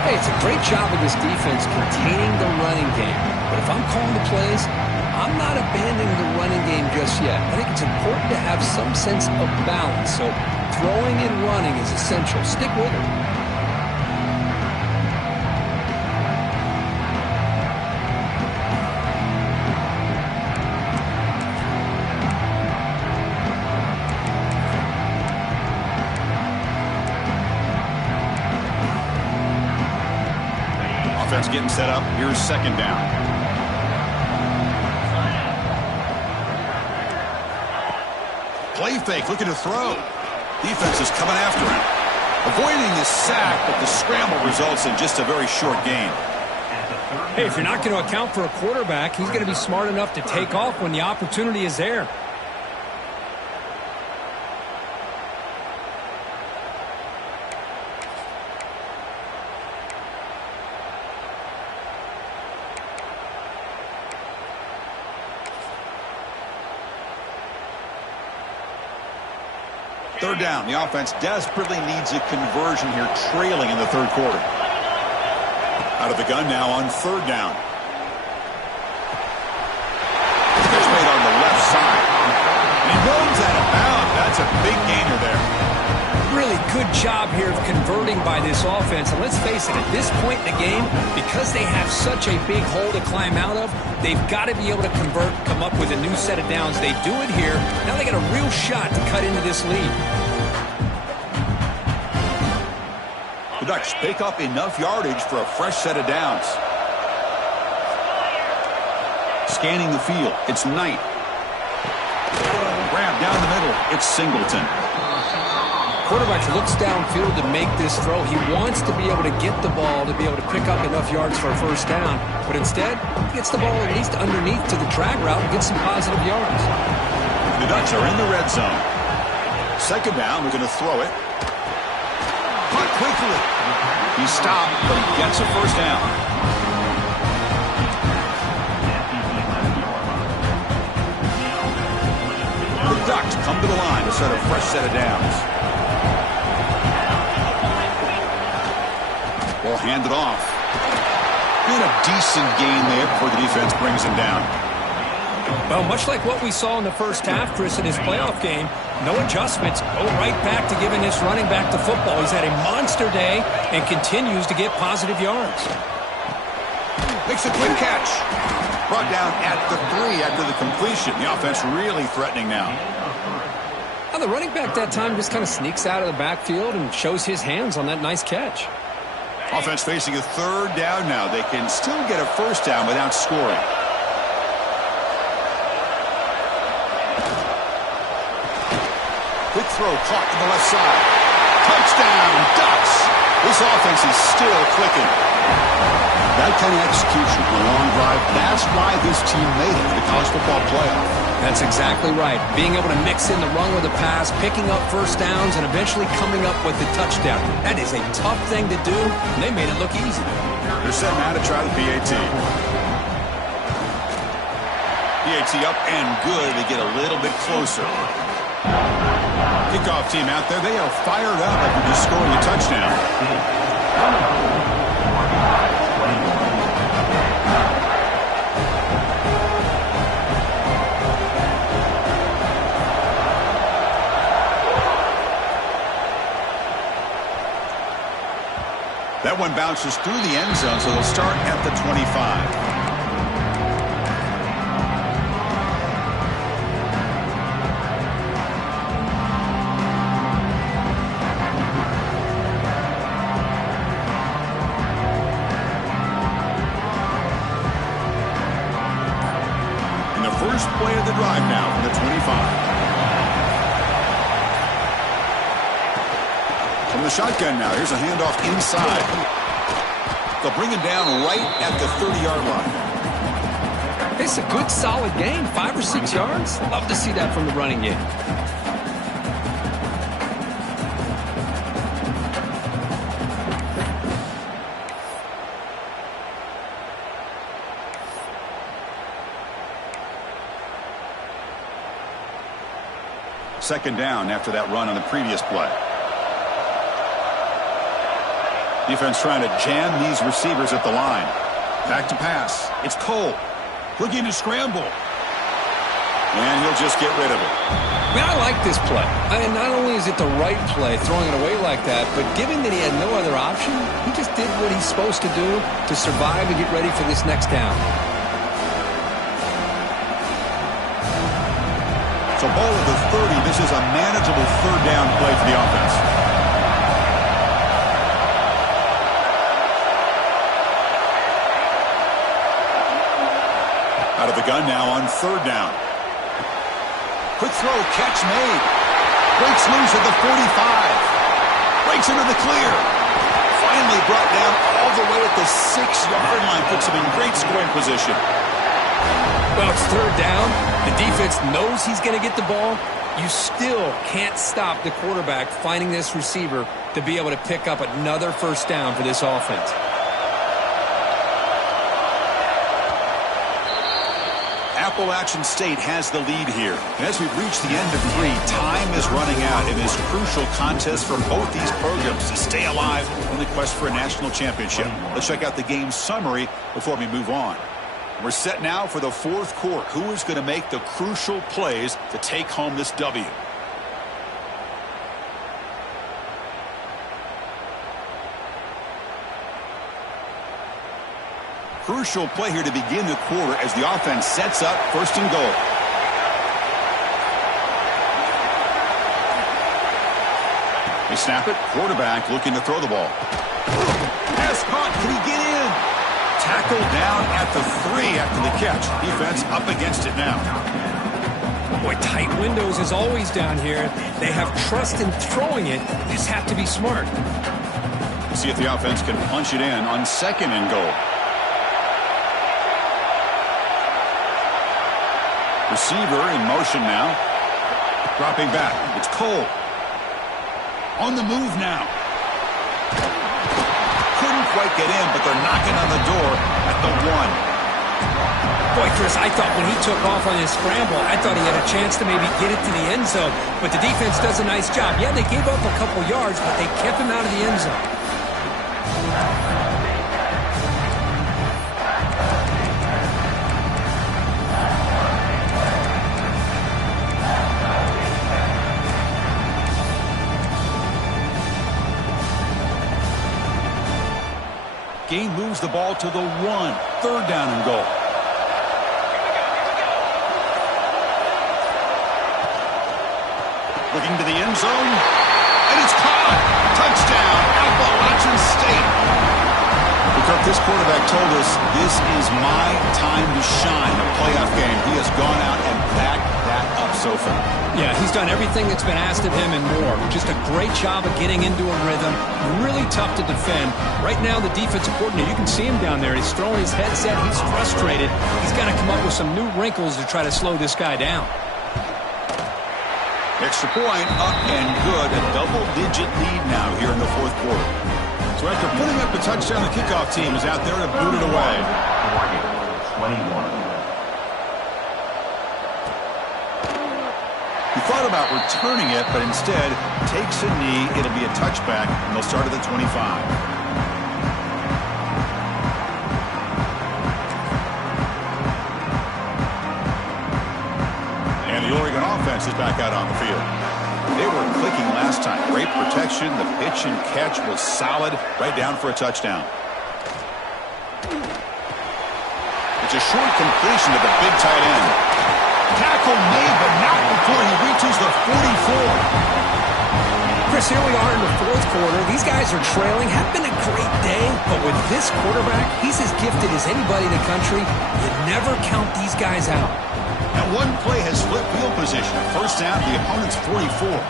Hey, it's a great job of this defense containing the running game. But if I'm calling the plays, I'm not abandoning the running game just yet. I think it's important to have some sense of balance. So throwing and running is essential. Stick with it. Offense getting set up. Here's second down. Play fake, looking to throw. Defense is coming after him. Avoiding the sack, but the scramble results in just a very short gain. Hey, if you're not going to account for a quarterback, he's going to be smart enough to take off when the opportunity is there. Third down. The offense desperately needs a conversion here, trailing in the third quarter. Out of the gun now on third down. It's made on the left side. And he runs out of bounds. That's a big gainer there. Really good job here of converting by this offense. And let's face it, at this point in the game, because they have such a big hole to climb out of, they've got to be able to convert, come up with a new set of downs. They do it here. Now they got a real shot to cut into this lead. The Ducks pick up enough yardage for a fresh set of downs. Scanning the field, it's Knight. Grab down the middle, it's Singleton. Quarterback looks downfield to make this throw. He wants to be able to get the ball to be able to pick up enough yards for a first down. But instead, he gets the ball at least underneath to the drag route and gets some positive yards. The Ducks are in the red zone. Second down, we're going to throw it. Caught quickly. He stopped, but he gets a first down. The Ducks come to the line to set a fresh set of downs. Ball handed off. And a decent gain there before the defense brings him down. Well, much like what we saw in the first half, Chris, in his playoff game, no adjustments. Go right back to giving this running back the football. He's had a monster day and continues to get positive yards. Makes a quick catch. Brought down at the 3 after the completion. The offense really threatening now. Now the running back that time just kind of sneaks out of the backfield and shows his hands on that nice catch. Offense facing a third down now. They can still get a first down without scoring. Quick throw caught to the left side. Touchdown, Ducks. This offense is still clicking. That kind of execution on a long drive, that's why this team made it to the college football playoff. That's exactly right. Being able to mix in the run with the pass, picking up first downs, and eventually coming up with the touchdown. That is a tough thing to do, and they made it look easy. They're setting out to try the PAT. PAT up and good. They get a little bit closer. Kickoff team out there. They are fired up after just scoring a touchdown. one bounces through the end zone, so they'll start at the 25. First play of the drive now from the 25. From the shotgun now, here's a handoff inside. They'll bring him down right at the 30-yard line. It's a good, solid gain, 5 or 6 yards. Love to see that from the running game. Second down after that run on the previous play. Defense trying to jam these receivers at the line. Back to pass. It's Cole. Looking to scramble. And he'll just get rid of it. Man, I like this play. Not only is it the right play, throwing it away like that, but given that he had no other option, he just did what he's supposed to do to survive and get ready for this next down. So ball at the 30. This is a manageable third down play for the offense. Out of the gun now on third down. Quick throw, catch made. Breaks loose at the 45. Breaks into the clear. Finally brought down all the way at the 6-yard line. Puts him in great scoring position. Well, it's third down. The defense knows he's going to get the ball. You still can't stop the quarterback finding this receiver to be able to pick up another first down for this offense. Appalachian State has the lead here. And as we've reached the end of 3, time is running out in this crucial contest for both these programs to stay alive in the quest for a national championship. Let's check out the game summary before we move on. We're set now for the fourth quarter. Who is going to make the crucial plays to take home this W? Crucial play here to begin the quarter as the offense sets up first and goal. They snap it. Quarterback looking to throw the ball. Pass caught. Can he get in? Tackled down at the 3 after the catch. Defense up against it now. Boy, tight windows as always down here. They have trust in throwing it. They just have to be smart. See if the offense can punch it in on second and goal. Receiver in motion now. Dropping back. It's Cole. On the move now. Couldn't quite get in, but they're knocking on the door at the 1. Boy, Chris, I thought when he took off on his scramble, I thought he had a chance to maybe get it to the end zone. But the defense does a nice job. Yeah, they gave up a couple yards, but they kept him out of the end zone. Game moves the ball to the 1. Third down and goal. Looking to the end zone. And it's caught. Touchdown, Appalachian State. Because this quarterback told us this is my time to shine. A playoff game. He has gone out and backed that up so far. Yeah, he's done everything that's been asked of him and more. Just a great job of getting into a rhythm. Really tough to defend. Right now, the defensive coordinator, you can see him down there. He's throwing his headset. He's frustrated. He's got to come up with some new wrinkles to try to slow this guy down. Extra point up and good. A double-digit lead now here in the fourth quarter. So after putting up the touchdown, the kickoff team is out there to boot it away. 21. He thought about returning it, but instead takes a knee. It'll be a touchback, and they'll start at the 25. And the Oregon offense is back out on the field. They were clicking last time. Great protection. The pitch and catch was solid. Right down for a touchdown. It's a short completion to the big tight end. Tackle made, but not before he reaches the 44. Chris, here we are in the fourth quarter. These guys are trailing. Have been a great day, but with this quarterback, he's as gifted as anybody in the country. You never count these guys out. Now one play has flipped field position. First down, the opponent's 44.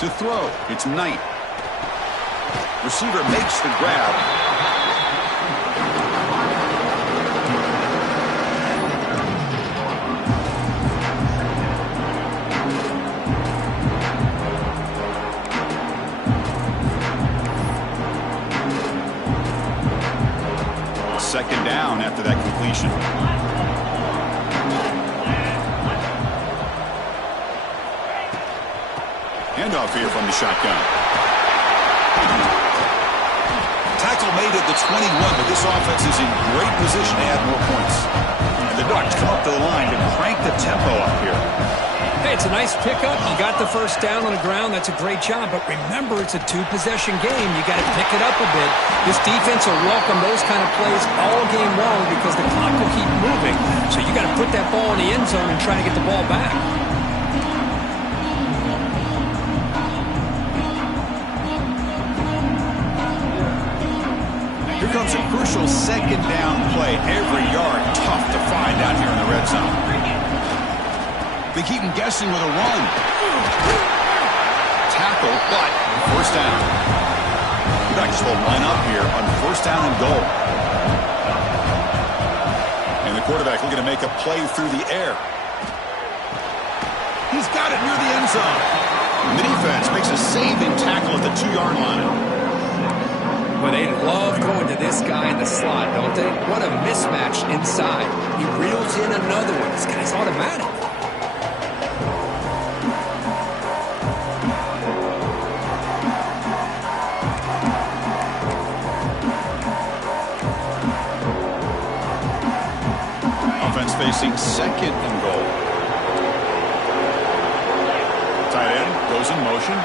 To throw, it's Knight. Receiver makes the grab. Second down after that completion. Handoff here from the shotgun. Tackle made at the 21, but this offense is in great position to add more points. And the Ducks come up to the line to crank the tempo up here. Hey, it's a nice pickup. You got the first down on the ground. That's a great job. But remember, it's a two-possession game. You got to pick it up a bit. This defense will welcome those kind of plays all game long because the clock will keep moving. So you got to put that ball in the end zone and try to get the ball back. Here comes a crucial second down play. Every yard tough to find out here in the red zone. They keep him guessing with a run. Tackle, but first down. The Ducks will line up here on first down and goal. And the quarterback looking to make a play through the air. He's got it near the end zone. And the defense makes a saving tackle at the 2-yard line. Well, they love going to this guy in the slot, don't they? What a mismatch inside. He reels in another one. This guy's automatic. Offense facing second and goal. Tight end goes in motion.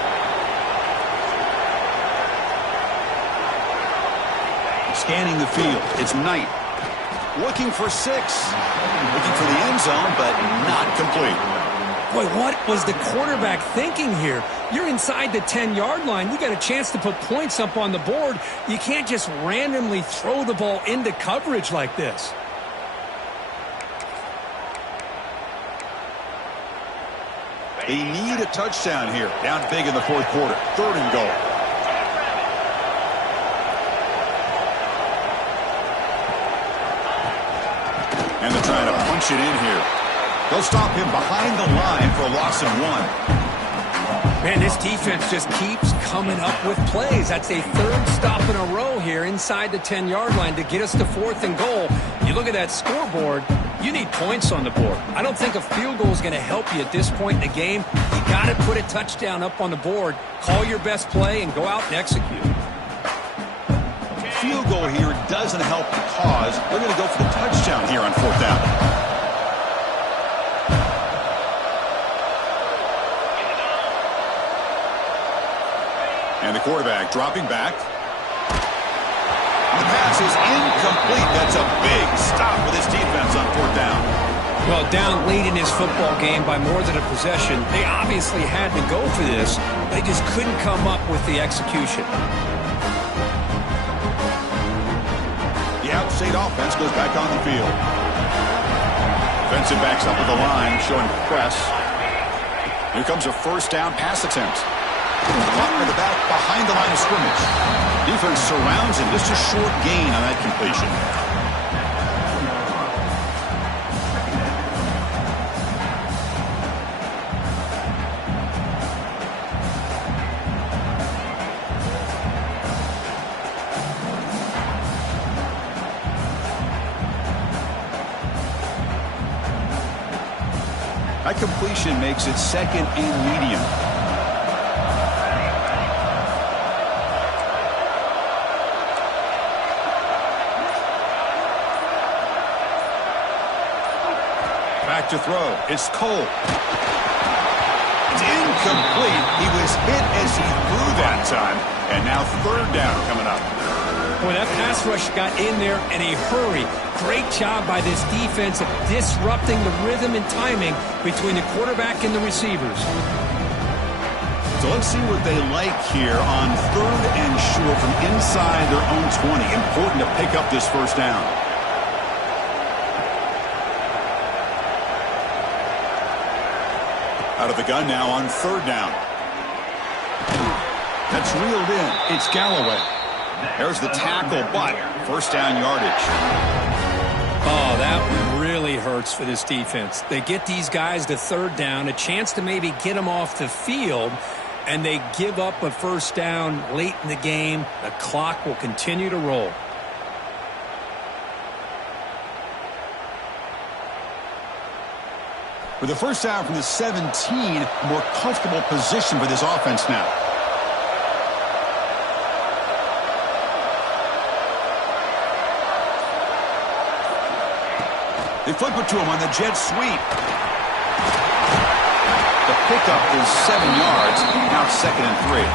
Scanning the field. It's Knight. Looking for 6. Looking for the end zone, but not complete. Boy, what was the quarterback thinking here? You're inside the 10-yard line. You got a chance to put points up on the board. You can't just randomly throw the ball into coverage like this. They need a touchdown here. Down big in the fourth quarter. Third and goal. And they're trying to punch it in here. They'll stop him behind the line for a loss of 1. Man, this defense just keeps coming up with plays. That's a third stop in a row here inside the 10-yard line to get us to fourth and goal. You look at that scoreboard, you need points on the board. I don't think a field goal is going to help you at this point in the game. You got to put a touchdown up on the board, call your best play, and go out and execute. Field goal here doesn't help the cause. They're going to go for the touchdown here on fourth down. And the quarterback dropping back. The pass is incomplete. That's a big stop with his defense on fourth down. Well, down late in his football game by more than a possession, they obviously had to go for this. They just couldn't come up with the execution. The out-state offense goes back on the field. Benson backs up with the line, showing press. Here comes a first down pass attempt. Caught with the back behind the line of scrimmage. Defense surrounds him. Just a short gain on that completion. That completion makes it second and medium. Back to throw. It's Cole. It's incomplete. He was hit as he threw that time. And now third down coming up. Boy, that pass rush got in there in a hurry. Great job by this defense of disrupting the rhythm and timing between the quarterback and the receivers. So let's see what they like here on third and short from inside their own 20. Important to pick up this first down. Out of the gun now on third down. That's reeled in. It's Galloway. There's the tackle, but first down yardage. Oh, that one really hurts for this defense. They get these guys to third down, a chance to maybe get them off the field, and they give up a first down late in the game. The clock will continue to roll. With the first down from the 17, a more comfortable position for this offense now. They flip it to him on the jet sweep. The pickup is 7 yards. Now it's 2nd and 3.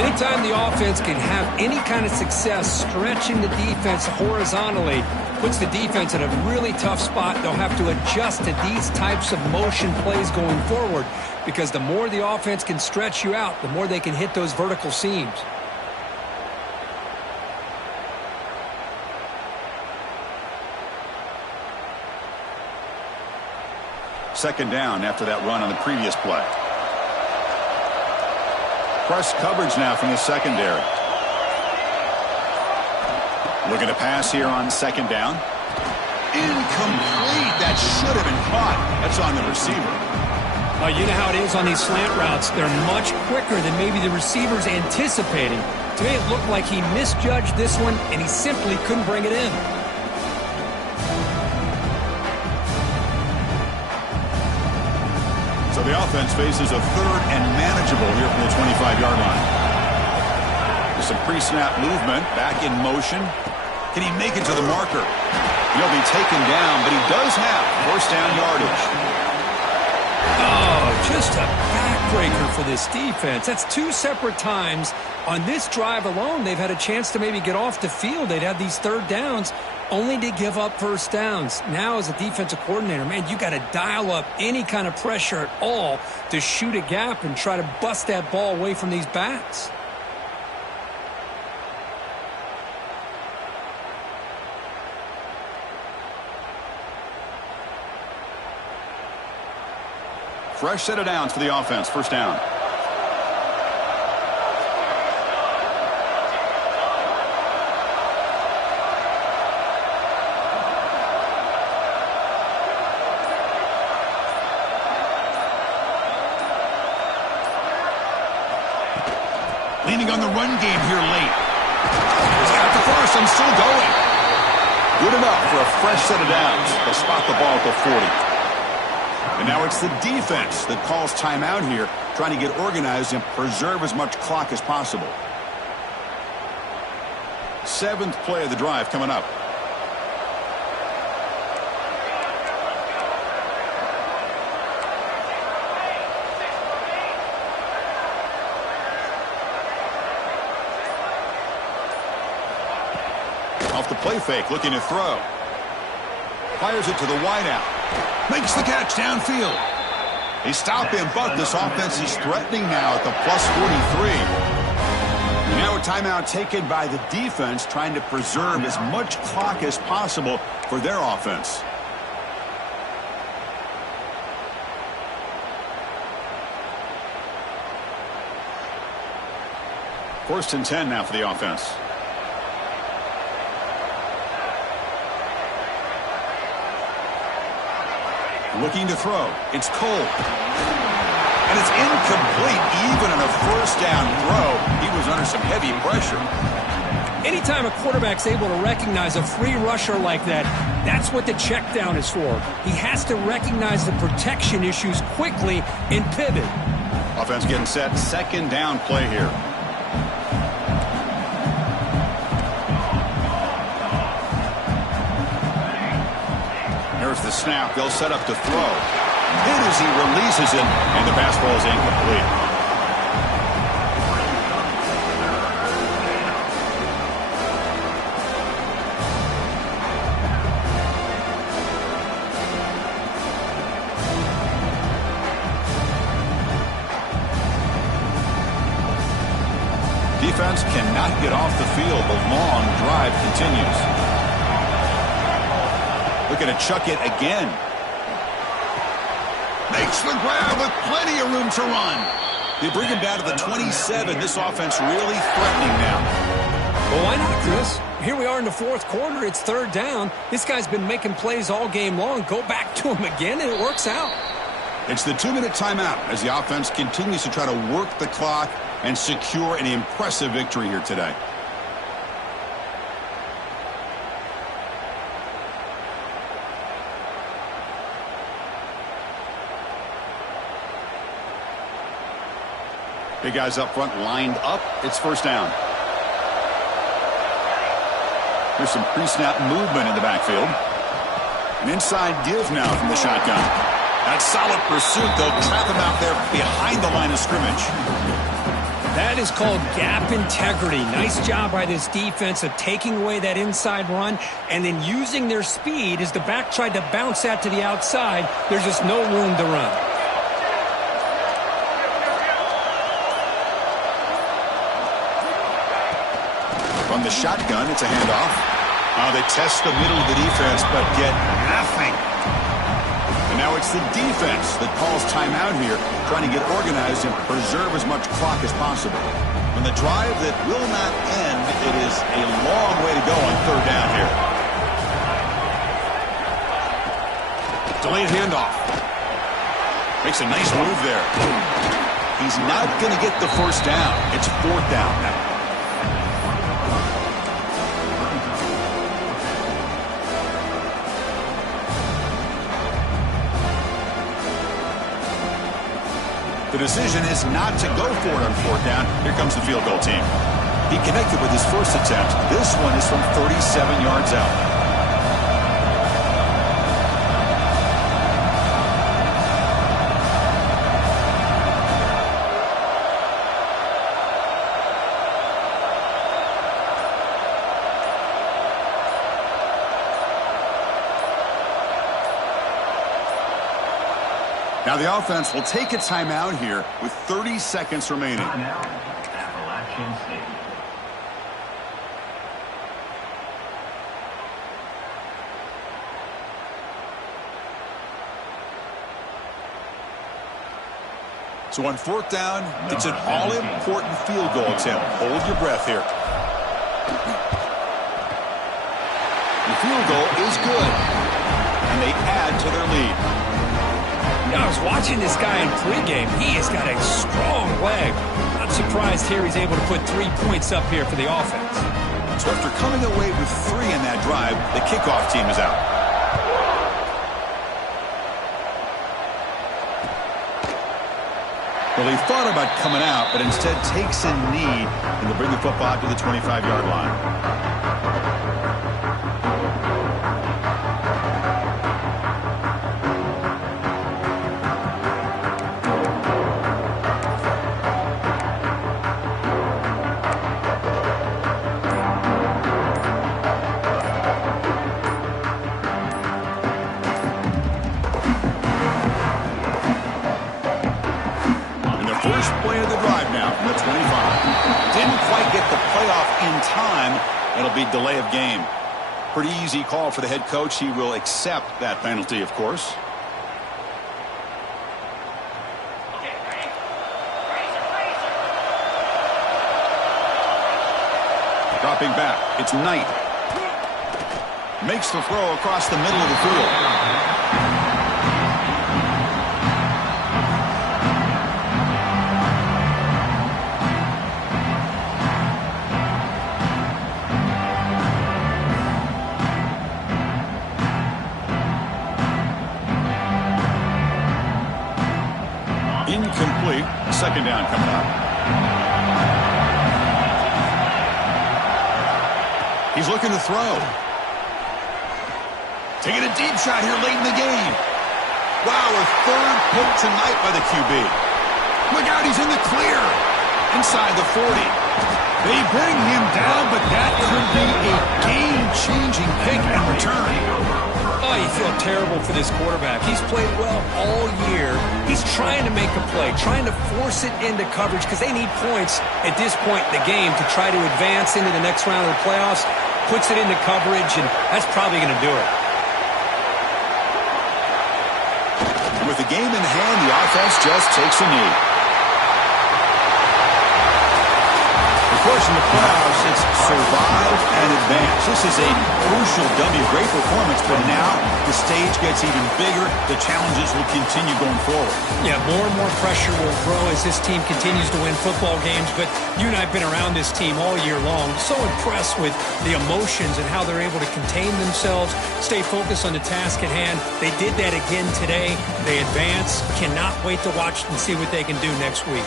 Anytime the offense can have any kind of success stretching the defense horizontally, puts the defense in a really tough spot. They'll have to adjust to these types of motion plays going forward, because the more the offense can stretch you out, the more they can hit those vertical seams. Second down after that run on the previous play. Press coverage now from the secondary. Looking to pass here on second down. Incomplete. That should have been caught. That's on the receiver. You know how it is on these slant routes. They're much quicker than maybe the receiver's anticipating. To me, it looked like he misjudged this one, and he simply couldn't bring it in. So the offense faces a third and manageable here from the 25-yard line. There's some pre-snap movement, back in motion. Can he make it to the marker? He'll be taken down, but he does have first down yardage. Oh, just a backbreaker for this defense. That's two separate times. On this drive alone, they've had a chance to maybe get off the field. They'd have these third downs, only to give up first downs. Now, as a defensive coordinator, man, you got to dial up any kind of pressure at all to shoot a gap and try to bust that ball away from these backs. Fresh set of downs for the offense. First down. Leaning on the run game here late. He's got the first and still going. Good enough for a fresh set of downs. They'll spot the ball at the 40. And now it's the defense that calls timeout here, trying to get organized and preserve as much clock as possible. 7th play of the drive coming up. Off the play fake, looking to throw. Fires it to the wideout. Makes the catch downfield. They stop him, but this offense is threatening now at the plus 43. And now a timeout taken by the defense, trying to preserve as much clock as possible for their offense. First and 10 now for the offense. Looking to throw. It's Cole. And it's incomplete. Even on a first down throw, he was under some heavy pressure. Anytime a quarterback's able to recognize a free rusher like that, that's what the check down is for. He has to recognize the protection issues quickly and pivot. Offense getting set. Second down play here. There's the snap. They'll set up to throw. Hit as he releases it, and the pass ball is incomplete. Defense cannot get off the field. The long drive continues. Looking to chuck it again. Makes the grab with plenty of room to run. They bring him down to the 27. This offense really threatening now. Well, why not, Chris? Here we are in the fourth quarter. It's third down. This guy's been making plays all game long. Go back to him again, and it works out. It's the 2-minute timeout as the offense continues to try to work the clock and secure an impressive victory here today. Big guys up front lined up. It's first down. Here's some pre-snap movement in the backfield. An inside give now from the shotgun. That solid pursuit, they'll trap him out there behind the line of scrimmage. That is called gap integrity. Nice job by this defense of taking away that inside run and then using their speed as the back tried to bounce that to the outside. There's just no room to run. From the shotgun, it's a handoff. They test the middle of the defense, but get nothing. And now it's the defense that calls timeout here, trying to get organized and preserve as much clock as possible. On the drive that will not end, it is a long way to go on third down here. Delayed handoff. Makes a nice move there. He's not going to get the first down. It's fourth down now. The decision is not to go for it on fourth down. Here comes the field goal team. He connected with his first attempt. This one is from 37 yards out. Now the offense will take a timeout here with 30 seconds remaining. Appalachian State. So on fourth down, it's an all-important field goal attempt. Hold your breath here. The field goal is good, and they add to their lead. I was watching this guy in pregame. He has got a strong leg. Not surprised here he's able to put 3 points up here for the offense. So after coming away with 3 in that drive, the kickoff team is out. Well, he thought about coming out, but instead takes a knee, and they'll bring the football to the 25-yard line. First play of the drive now from the 25. Didn't quite get the playoff in time. It'll be delay of game. Pretty easy call for the head coach. He will accept that penalty, of course. Dropping back. It's Knight. Makes the throw across the middle of the field. Incomplete. Second down coming up. He's looking to throw. Taking a deep shot here late in the game. Wow, a third pick tonight by the QB. Look out, he's in the clear. Inside the 40. They bring him down, but that could be a game-changing pick in return. Oh, you feel terrible for this quarterback. He's played well all year. He's trying to make a play, trying to force it into coverage because they need points at this point in the game to try to advance into the next round of the playoffs. Puts it into coverage, and that's probably going to do it. With the game in hand, the offense just takes a knee. Of course, in the playoffs, it's survive and advance. This is a crucial W. Great performance, but now the stage gets even bigger. The challenges will continue going forward. Yeah, more and more pressure will grow as this team continues to win football games, but you and I have been around this team all year long. So impressed with the emotions and how they're able to contain themselves, stay focused on the task at hand. They did that again today. They advance. Cannot wait to watch and see what they can do next week.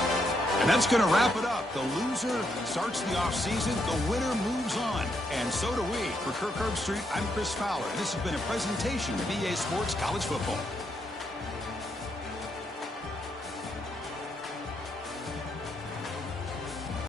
And that's going to wrap it up. The loser starts the offseason. The winner moves on. And so do we. For Kirk Herbstreit, I'm Chris Fowler. And this has been a presentation of EA Sports College Football.